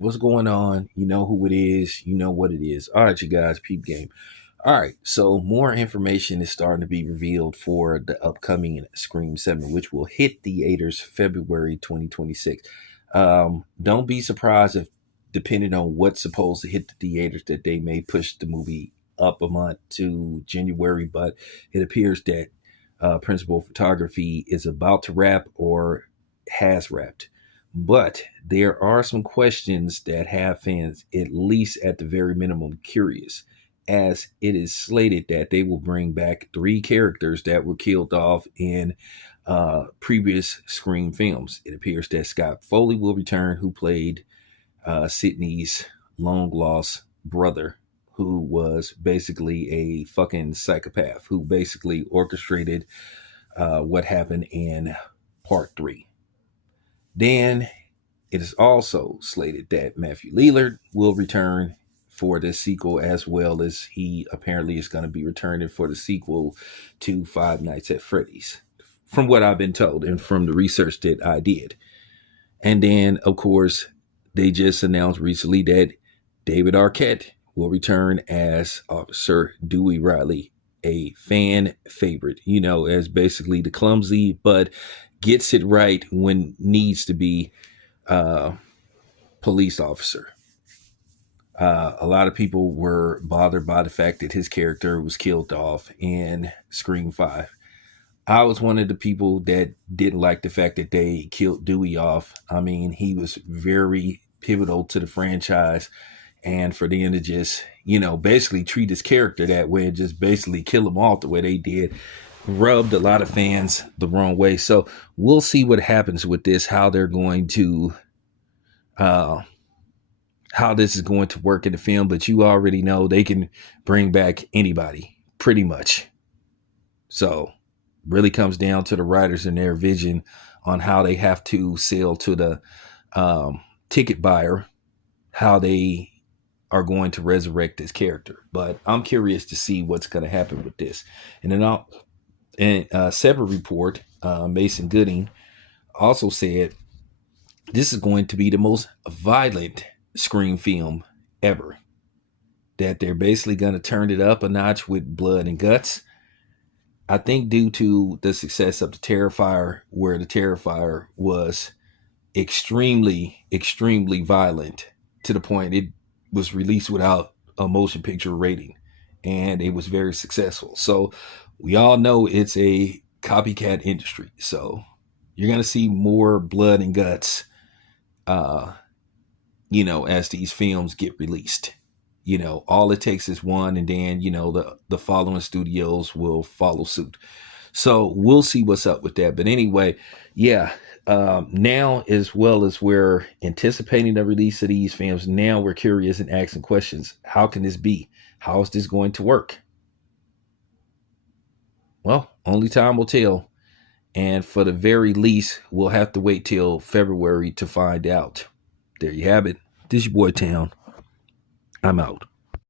What's going on? You know who it is. You know what it is. All right, you guys, peep game. All right, so more information is starting to be revealed for the upcoming Scream 7, which will hit theaters February 2026. Don't be surprised if, depending on what's supposed to hit the theaters, that they may push the movie up a month to January, but it appears that principal photography is about to wrap or has wrapped. But there are some questions that have fans, at least at the very minimum, curious, as it is slated that they will bring back three characters that were killed off in previous Scream films. It appears that Scott Foley will return, who played Sydney's long lost brother, who was basically a fucking psychopath, who basically orchestrated what happened in part three. Then it is also slated that Matthew Lillard will return for the sequel, as well as he apparently is going to be returning for the sequel to Five Nights at Freddy's, from what I've been told and from the research that I did. And then, of course, they just announced recently that David Arquette will return as Officer Dewey Riley, a fan favorite, as basically the clumsy but gets it right when needs to be uh, police officer. A lot of people were bothered by the fact that his character was killed off in Scream 5. I was one of the people that didn't like the fact that they killed Dewey off. I mean, he was very pivotal to the franchise. And for them to just, basically treat his character that way and just basically kill him off the way they did rubbed a lot of fans the wrong way. So we'll see what happens with this, how they're going to uh, how this is going to work in the film, but you already know they can bring back anybody pretty much. So really comes down to the writers and their vision on how they have to sell to the ticket buyer, how they are going to resurrect this character. But I'm curious to see what's going to happen with this. And then in a separate report, Mason Gooding also said this is going to be the most violent Scream film ever. That they're basically going to turn it up a notch with blood and guts. I think due to the success of the Terrifier, where the Terrifier was extremely, extremely violent to the point it was released without a motion picture rating, and it was very successful. So we all know it's a copycat industry. So you're going to see more blood and guts uh, as these films get released. All it takes is one, and then, the following studios will follow suit. So we'll see what's up with that. But anyway, yeah, now as well as we're anticipating the release of these films, now we're curious and asking questions. How can this be? How is this going to work? Well, only time will tell. And for the very least, we'll have to wait till February to find out. There you have it. This is your boy Town. I'm out.